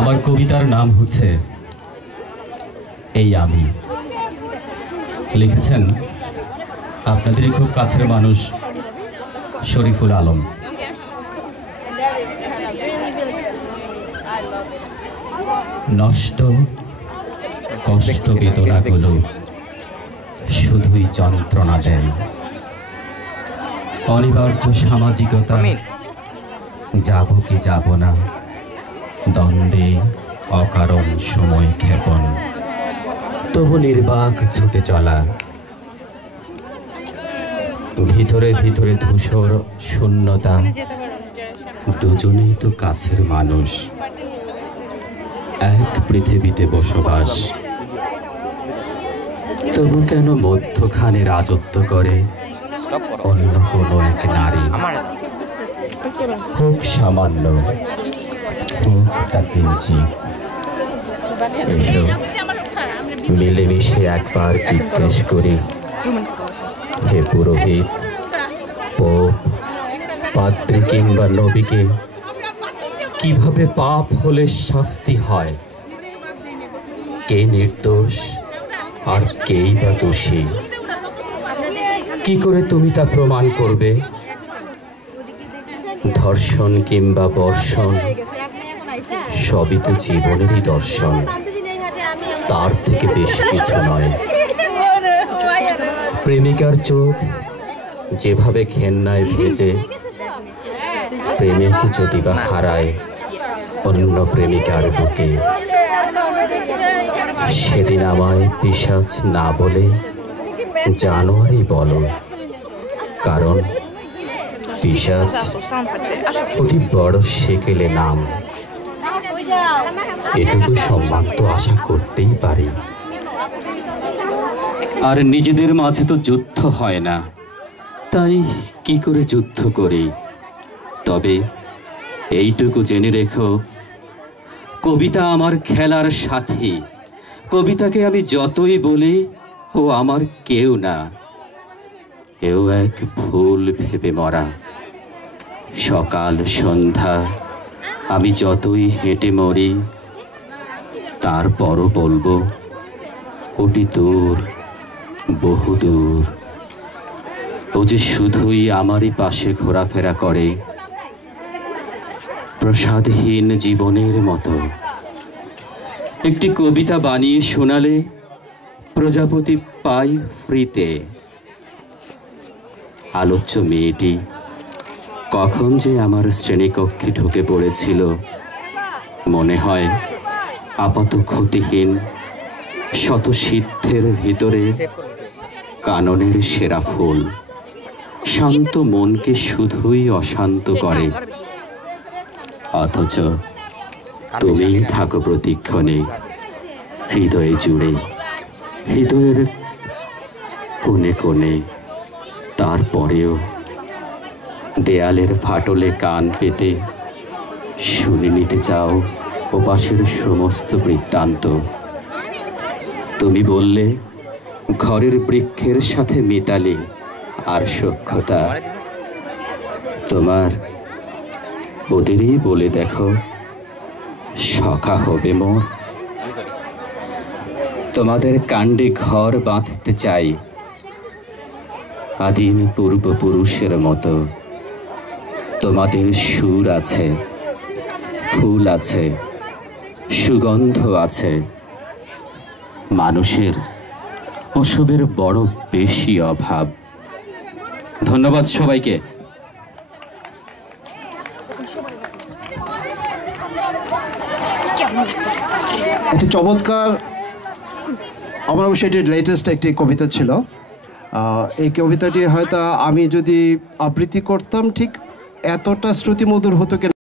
আমার কবিতার নাম হচ্ছে এই আমি। লিখেছেন আপনাদেরই খুব কাছের মানুষ শরীফুল আলম। নষ্ট কষ্ট বেদনাগুলো শুধুই যন্ত্রণা দেয়। অনিবার্য সামাজিকতা, যাব কি যাব না, দ্বন্দ্বে অকারণ সময় ক্ষেপণ, তবু নির্বাক ছুটে চলা। ভিতরে ভিতরে ধূসর শূন্যতা, দুজনেই তো কাছের মানুষ, এক পৃথিবীতে বসবাস। তবু কেন মধ্যখানে রাজত্ব করে অন্য কোনো এক নারী? হোক সামান্য, হোক তা কিঞ্চিৎ। এসো মিলেমিশে একবার জিজ্ঞেস করি, হে পুরোহিত, পোপ, পাদ্রী কিংবা নবীকে, কিভাবে পাপ হলে শাস্তি হয়? কে নির্দোষ আর কেই বা দোষী? কি করে তুমি তা প্রমাণ করবে? ধর্ষণ কিংবা বর্ষণ সবই তো জীবনেরই দর্শন, তার থেকে বেশি কিছু নয়। প্রেমিকার চোখ যেভাবে ঘেন্নায় ভেজে, প্রেমিক যদি বা হারায় অন্য প্রেমিকার বুকে, সেদিন আমায় পিশাচ না বলে জানোয়ারই বলো, কারণ পিশাচ অতি বড় সেকেলে নাম। এটুকু সম্মান তো আশা করতেই পারি। আর নিজেদের মাঝে তো যুদ্ধ হয় না, তাই কি করে যুদ্ধ করি? তবে এইটুকু জেনে রেখো, কবিতা আমার খেলার সাথী। কবিতাকে আমি যতই বলি ও আমার কেউ না, এও এক ভুল ভেবে মরা। সকাল সন্ধ্যা আমি যতই হেঁটে মরি, তারপরও বলবো ওটি দূর, বহুদূর। ও যে শুধুই আমারই পাশে ঘোরাফেরা করে, প্রসাদহীন জীবনের মতো। একটি কবিতা বানিয়ে শোনালে প্রজাপতি পাই ফ্রিতে। আলোচ্য মেয়েটি কখন যে আমার শ্রেণীকক্ষে ঢুকে পড়েছিল, মনে হয় আপাত ক্ষতিহীন শত সিদ্ধের ভিতরে কাননের সেরা ফুল। শান্ত মনকে শুধুই অশান্ত করে, অথচ তুমি থাকো প্রতিক্ষণে হৃদয়ে জুড়ে, হৃদয়ের কোণে কোণে। তারপরেও দেয়ালের ফাটলে কান পেতে শুনে নিতে চাও ওপাশের সমস্ত বৃত্তান্ত। তুমি বললে ঘরের বৃক্ষের সাথে মিতালি আর সখ্যতা। তোমার ওদেরই বলে দেখো, সখা হবে মোর। তোমাদের কাণ্ডে ঘর বাঁধতে চাই আদিম পূর্বপুরুষের মতো। তোমাদের সুর আছে, ফুল আছে, সুগন্ধ আছে। মানুষের ওসবের বড় বেশি অভাব। ধন্যবাদ সবাইকে। একটি চমৎকার, আমার অবশ্যই এটি লেটেস্ট একটি কবিতা ছিল। এই কবিতাটি হয়তো আমি যদি আবৃত্তি করতাম ঠিক এতটা শ্রুতিমধুর হতো কিনা